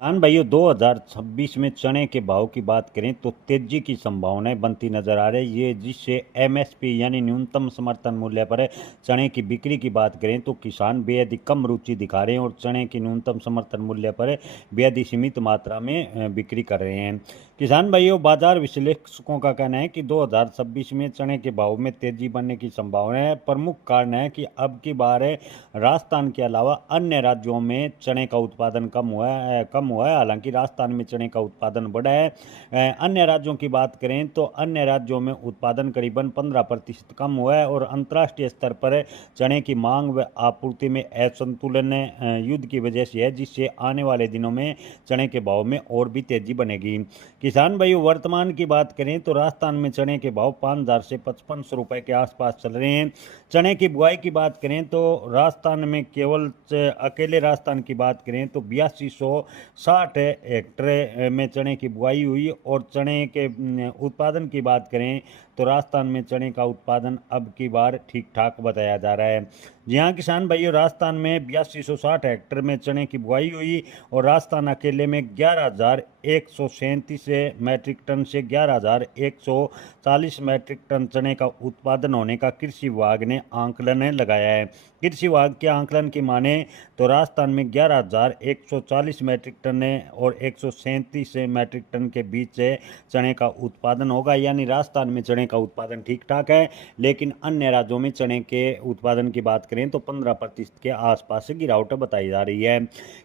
किसान भाइयों 2026 में चने के भाव की बात करें तो तेजी की संभावनाएं बनती नजर आ रही है, जिससे एमएसपी यानी न्यूनतम समर्थन मूल्य पर चने की बिक्री की बात करें तो किसान बेहद ही कम रुचि दिखा रहे हैं और चने की न्यूनतम समर्थन मूल्य पर बेहद ही सीमित मात्रा में बिक्री कर रहे हैं। किसान भाइयों, बाजार विश्लेषकों का कहना है कि 2026 में चने के भाव में तेजी बनने की संभावना है। प्रमुख कारण है कि अब की बार राजस्थान के अलावा अन्य राज्यों में चने का उत्पादन कम हुआ है। हालांकि राजस्थान में चने का उत्पादन बढ़ा है। अन्य राज्यों की बात करें तो अन्य राज्यों में उत्पादन करीबन 15% कम हुआ है और अंतर्राष्ट्रीय स्तर पर चने की मांग व आपूर्ति में असंतुलन युद्ध की वजह से है, जिससे आने वाले दिनों में चने के भाव में और भी तेजी बनेगी। किसान भाइयों, वर्तमान की बात करें तो राजस्थान में चने के भाव 5,000 से 5,500 रुपए के आसपास चल रहे हैं। चने की बुआई की बात करें तो राजस्थान में अकेले राजस्थान की बात करें तो 8260 हेक्टेयर में चने की बुआई हुई और चने के उत्पादन की बात करें तो राजस्थान में चने का उत्पादन अब की बार ठीक ठाक बताया जा रहा है। जी हाँ किसान भाइयों, राजस्थान में 8260 हेक्टेयर में चने की बुआई हुई और राजस्थान अकेले में 11,137 मैट्रिक टन से 11,140 मैट्रिक टन चने का उत्पादन होने का कृषि विभाग ने आंकलन लगाया है। कृषि विभाग के आंकलन की माने तो राजस्थान में 11,140 मैट्रिक टन और 137 मैट्रिक टन के बीच से चने का उत्पादन होगा, यानी राजस्थान में चने का उत्पादन ठीक ठाक है। लेकिन अन्य राज्यों में चने के उत्पादन की बात करें तो 15% के आसपास से गिरावट बताई जा रही है।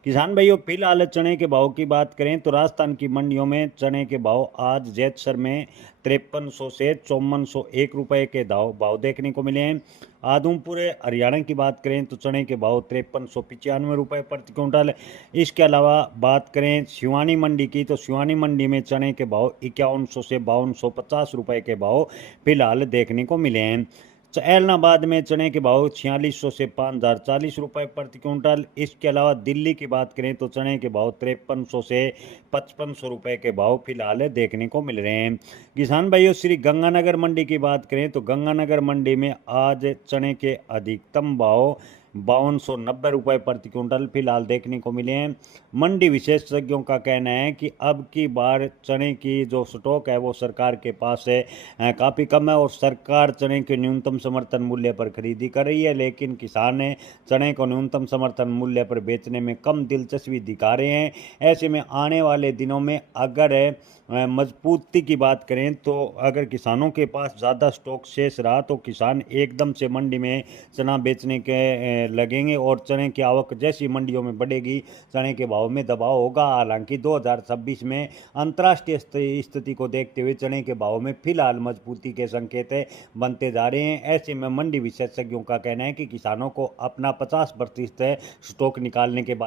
किसान भाइयों, फिलहाल चने के भाव की बात करें तो राजस्थान की मंडियों में चने के भाव आज जैतसर में 5300 से 5401 रुपए के भाव देखने को मिले हैं। आदमपुर हरियाणा की बात करें तो चने के भाव 5395 रुपए प्रति क्विंटल। इसके अलावा बात करें सिवानी मंडी की तो सिवानी मंडी में चने के भाव 5100 से 5250 रुपए के भाव फिलहाल देखने को मिले हैं। ऐलनाबाद में चने के भाव 4600 से 5,040 रुपए प्रति क्विंटल। इसके अलावा दिल्ली की बात करें तो चने के भाव 5300 से 5500 रुपए के भाव फिलहाल देखने को मिल रहे हैं। किसान भाइयों, श्री गंगानगर मंडी की बात करें तो गंगानगर मंडी में आज चने के अधिकतम भाव 5290 रुपए प्रति क्विंटल फिलहाल देखने को मिले हैं। मंडी विशेषज्ञों का कहना है कि अब की बार चने की जो स्टॉक है वो सरकार के पास है काफ़ी कम है और सरकार चने के न्यूनतम समर्थन मूल्य पर खरीदी कर रही है, लेकिन किसान चने को न्यूनतम समर्थन मूल्य पर बेचने में कम दिलचस्पी दिखा रहे हैं। ऐसे में आने वाले दिनों में अगर मजबूती की बात करें तो अगर किसानों के पास ज़्यादा स्टॉक शेष रहा तो किसान एकदम से मंडी में चना बेचने के लगेंगे और चने की आवक जैसी मंडियों में बढ़ेगी, चने के भाव में दबाव होगा। हालांकि 2026 में अंतर्राष्ट्रीय स्थिति को देखते हुए चने के भाव में फिलहाल मजबूती के संकेत बनते जा रहे हैं। ऐसे में मंडी विशेषज्ञों का कहना है कि किसानों को अपना 50% स्टॉक निकालने के बाद